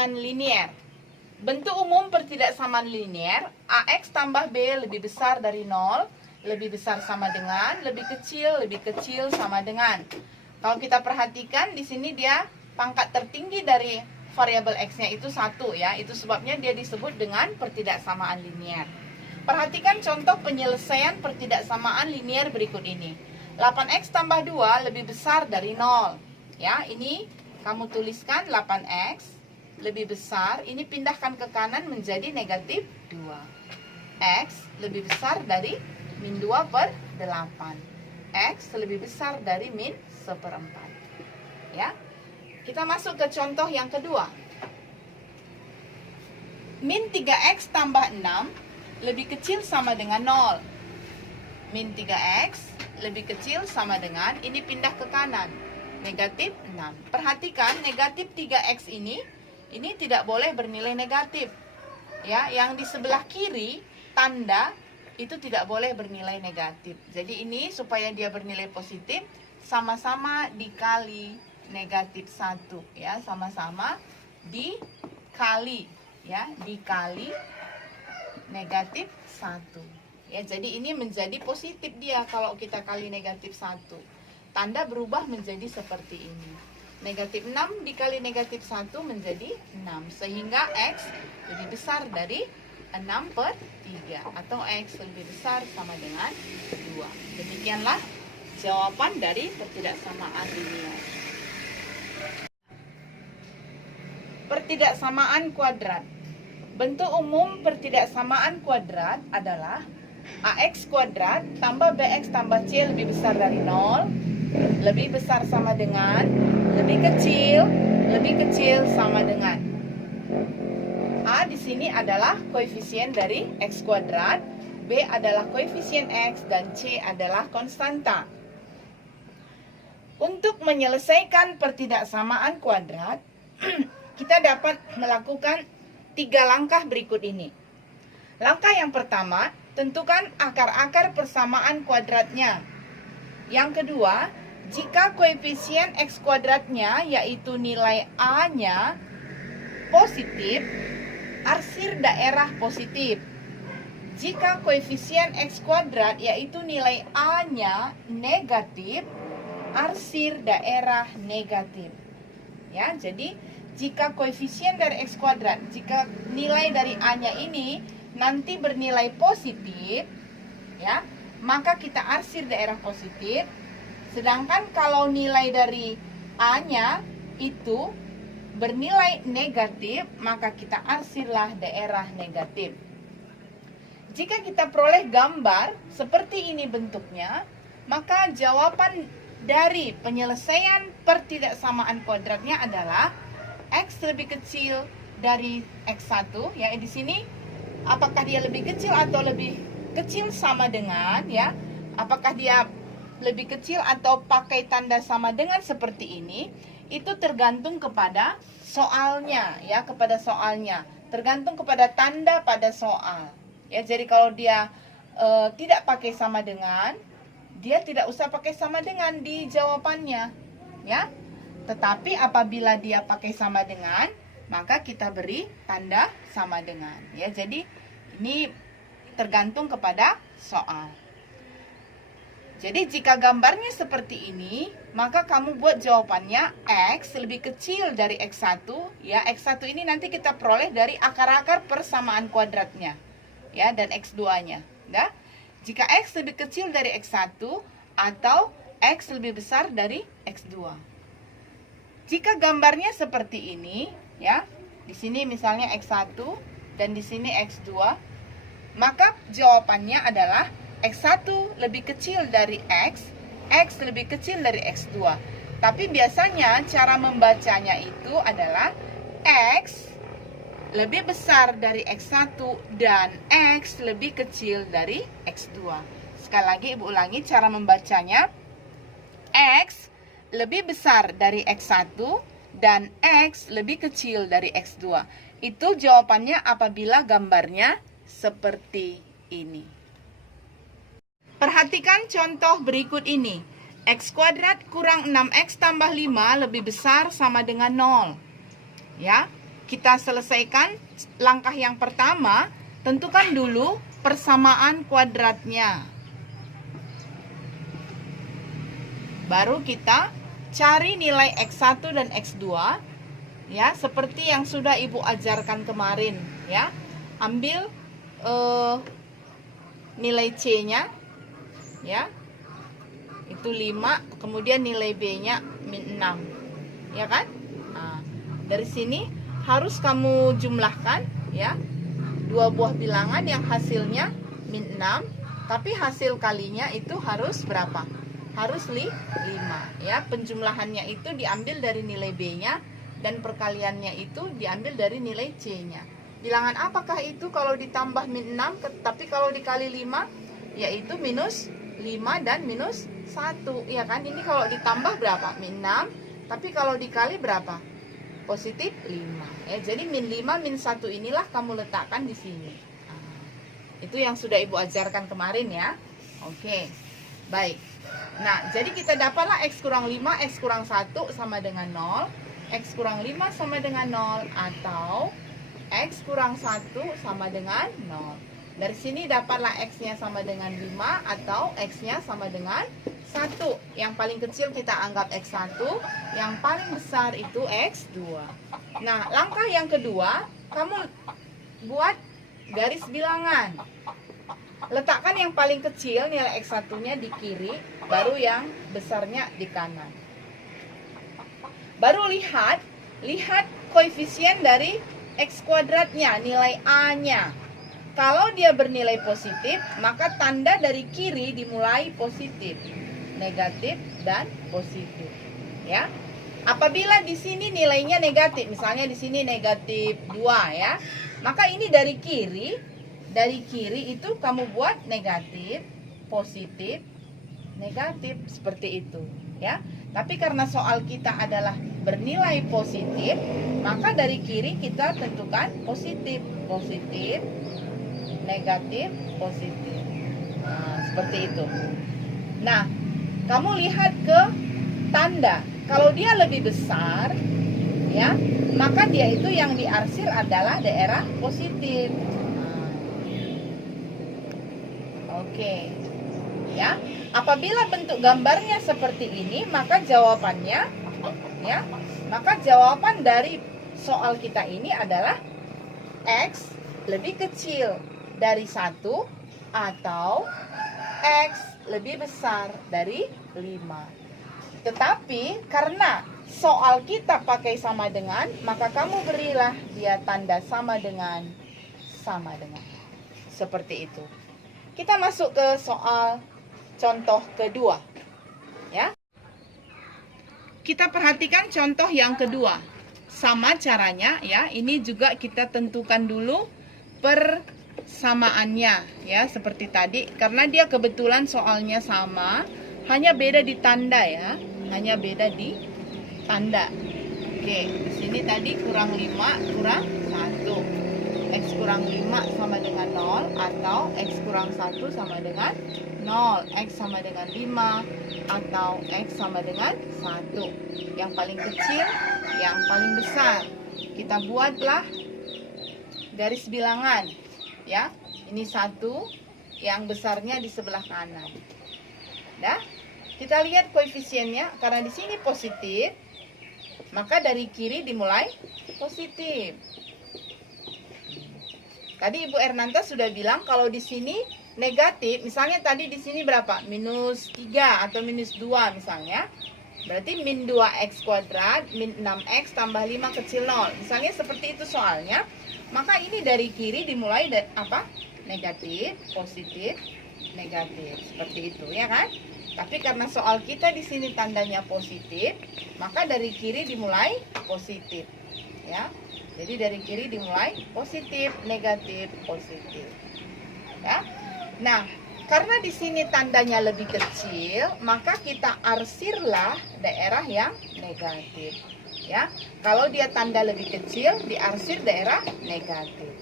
pertidaksamaan linier. Bentuk umum pertidaksamaan linier, AX tambah B lebih besar dari 0, lebih besar sama dengan, lebih kecil sama dengan. Kalau kita perhatikan di sini dia pangkat tertinggi dari variabel X-nya itu 1 ya. Itu sebabnya dia disebut dengan pertidaksamaan linier. Perhatikan contoh penyelesaian pertidaksamaan linier berikut ini. 8X tambah 2 lebih besar dari 0. Ya, ini kamu tuliskan 8X lebih besar, ini pindahkan ke kanan menjadi negatif 2. X lebih besar dari min 2 per 8. X lebih besar dari min 1/4. Ya. Kita masuk ke contoh yang kedua. Min 3X tambah 6 lebih kecil sama dengan 0. Min 3X lebih kecil sama dengan, ini pindah ke kanan, negatif 6. Perhatikan negatif 3X ini tidak boleh bernilai negatif. Ya, yang di sebelah kiri tanda itu tidak boleh bernilai negatif. Jadi ini supaya dia bernilai positif sama-sama dikali negatif 1 ya, sama-sama dikali ya, dikali negatif 1. Ya, jadi ini menjadi positif dia kalau kita kali negatif 1. Tanda berubah menjadi seperti ini. Negatif 6 dikali negatif 1 menjadi 6. Sehingga X lebih besar dari 6/3. Atau X lebih besar sama dengan 2. Demikianlah jawaban dari pertidaksamaan linier. Pertidaksamaan kuadrat. Bentuk umum pertidaksamaan kuadrat adalah AX kuadrat tambah BX tambah C lebih besar dari 0, lebih besar sama dengan, lebih kecil sama dengan. A di sini adalah koefisien dari X kuadrat, B adalah koefisien X, dan C adalah konstanta. Untuk menyelesaikan pertidaksamaan kuadrat, kita dapat melakukan 3 langkah berikut ini. Langkah yang pertama, tentukan akar-akar persamaan kuadratnya. Yang kedua, jika koefisien X kuadratnya yaitu nilai A-nya positif, arsir daerah positif. Jika koefisien X kuadrat yaitu nilai A-nya negatif, arsir daerah negatif. Ya, jadi jika koefisien dari X kuadrat, jika nilai dari A-nya ini nanti bernilai positif, ya, maka kita arsir daerah positif. Sedangkan kalau nilai dari A-nya itu bernilai negatif, maka kita arsirlah daerah negatif. Jika kita peroleh gambar seperti ini bentuknya, maka jawaban dari penyelesaian pertidaksamaan kuadratnya adalah X lebih kecil dari X1. Ya, di sini apakah dia lebih kecil atau lebih kecil sama dengan, ya? Apakah dia lebih kecil atau pakai tanda sama dengan seperti ini? Itu tergantung kepada soalnya, ya, kepada soalnya. Tergantung kepada tanda pada soal. Ya, jadi kalau dia tidak pakai sama dengan, dia tidak usah pakai sama dengan di jawabannya, ya. Tetapi apabila dia pakai sama dengan, maka kita beri tanda sama dengan. Ya, jadi ini tergantung kepada soal. Jadi jika gambarnya seperti ini, maka kamu buat jawabannya X lebih kecil dari X1. Ya, X1 ini nanti kita peroleh dari akar-akar persamaan kuadratnya. Ya, dan X2-nya. Ya. Jika X lebih kecil dari X1 atau X lebih besar dari X2. Jika gambarnya seperti ini, ya, di sini misalnya X1 dan di sini X2, maka jawabannya adalah X1 lebih kecil dari X, X lebih kecil dari X2. Tapi biasanya cara membacanya itu adalah X lebih besar dari X1 dan X lebih kecil dari X2. Sekali lagi Ibu ulangi cara membacanya. X lebih besar dari X1 dan X lebih kecil dari X2. Itu jawabannya apabila gambarnya seperti ini. Perhatikan contoh berikut ini. X kuadrat kurang 6X tambah 5 lebih besar sama dengan 0. Ya. kita selesaikan langkah yang pertama, tentukan dulu persamaan kuadratnya. Baru kita cari nilai X1 dan X2 ya, seperti yang sudah Ibu ajarkan kemarin ya. Ambil nilai C-nya ya. Itu 5, kemudian nilai B-nya min 6. Ya kan? Nah, dari sini harus kamu jumlahkan ya. Dua buah bilangan yang hasilnya min 6, tapi hasil kalinya itu harus berapa? Harus 5 ya. Penjumlahannya itu diambil dari nilai B-nya dan perkaliannya itu diambil dari nilai C-nya. Bilangan apakah itu kalau ditambah min 6 tapi kalau dikali 5 yaitu minus 5 dan minus 1 ya kan. Ini kalau ditambah berapa? Min 6, tapi kalau dikali berapa? Positif 5 ya. Jadi min 5 min 1 inilah kamu letakkan di sini. Nah, itu yang sudah Ibu ajarkan kemarin ya. Oke. Baik. Nah, jadi kita dapatlah X kurang 5, X kurang 1 sama dengan 0, X kurang 5 sama dengan 0, atau X kurang 1 sama dengan 0. Dari sini dapatlah X-nya sama dengan 5 atau X-nya sama dengan 1. Yang paling kecil kita anggap X1, yang paling besar itu X2. Nah, langkah yang kedua, kamu buat garis bilangan. Letakkan yang paling kecil nilai X1-nya di kiri, baru yang besarnya di kanan. Baru lihat koefisien dari X kuadratnya, nilai A-nya. Kalau dia bernilai positif, maka tanda dari kiri dimulai positif, negatif dan positif. Ya. Apabila di sini nilainya negatif, misalnya di sini negatif 2 ya, maka ini dari kiri itu kamu buat negatif, positif, negatif seperti itu ya. Tapi karena soal kita adalah bernilai positif, maka dari kiri kita tentukan positif, positif, negatif, positif. Nah, seperti itu. Nah, kamu lihat ke tanda. Kalau dia lebih besar ya, maka dia itu yang diarsir adalah daerah positif. Oke. Ya. Apabila bentuk gambarnya seperti ini, maka jawabannya ya, maka jawaban dari soal kita ini adalah X lebih kecil dari 1 atau X lebih besar dari 5. Tetapi karena soal kita pakai sama dengan, maka kamu berilah dia tanda sama dengan. Seperti itu. Kita masuk ke soal contoh kedua. Ya. Kita perhatikan contoh yang kedua. Sama caranya ya. Ini juga kita tentukan dulu persamaannya ya, seperti tadi. Karena dia kebetulan soalnya sama, hanya beda di tanda ya. Hanya beda di tanda. Oke, di sini tadi kurang 5 kurang 1. X kurang 5 sama dengan 0 atau X kurang 1 sama dengan 0, X sama dengan 5 atau X sama dengan 1. Yang paling kecil, yang paling besar. Kita buatlah garis bilangan ya. Ini 1, yang besarnya di sebelah kanan. Dah? Kita lihat koefisiennya, karena di sini positif, maka dari kiri dimulai positif. Tadi Ibu Ernanta sudah bilang kalau di sini negatif, misalnya tadi di sini berapa? Minus 3 atau minus 2 misalnya. Berarti min 2x kuadrat, min 6x tambah 5 kecil 0. Misalnya seperti itu soalnya. Maka ini dari kiri dimulai apa? Negatif, positif, negatif. Seperti itu ya kan? Tapi karena soal kita di sini tandanya positif, maka dari kiri dimulai positif. Ya. Jadi dari kiri dimulai positif, negatif, positif. Ya. Nah, karena di sini tandanya lebih kecil, maka kita arsirlah daerah yang negatif. Ya. Kalau dia tanda lebih kecil, diarsir daerah negatif.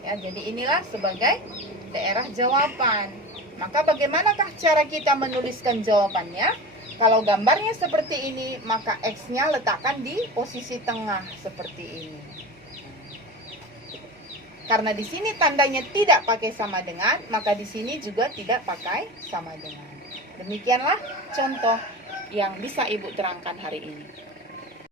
Ya, jadi inilah sebagai daerah jawaban. Maka bagaimanakah cara kita menuliskan jawabannya? Kalau gambarnya seperti ini, maka X-nya letakkan di posisi tengah seperti ini. Karena di sini tandanya tidak pakai sama dengan, maka di sini juga tidak pakai sama dengan. Demikianlah contoh yang bisa Ibu terangkan hari ini.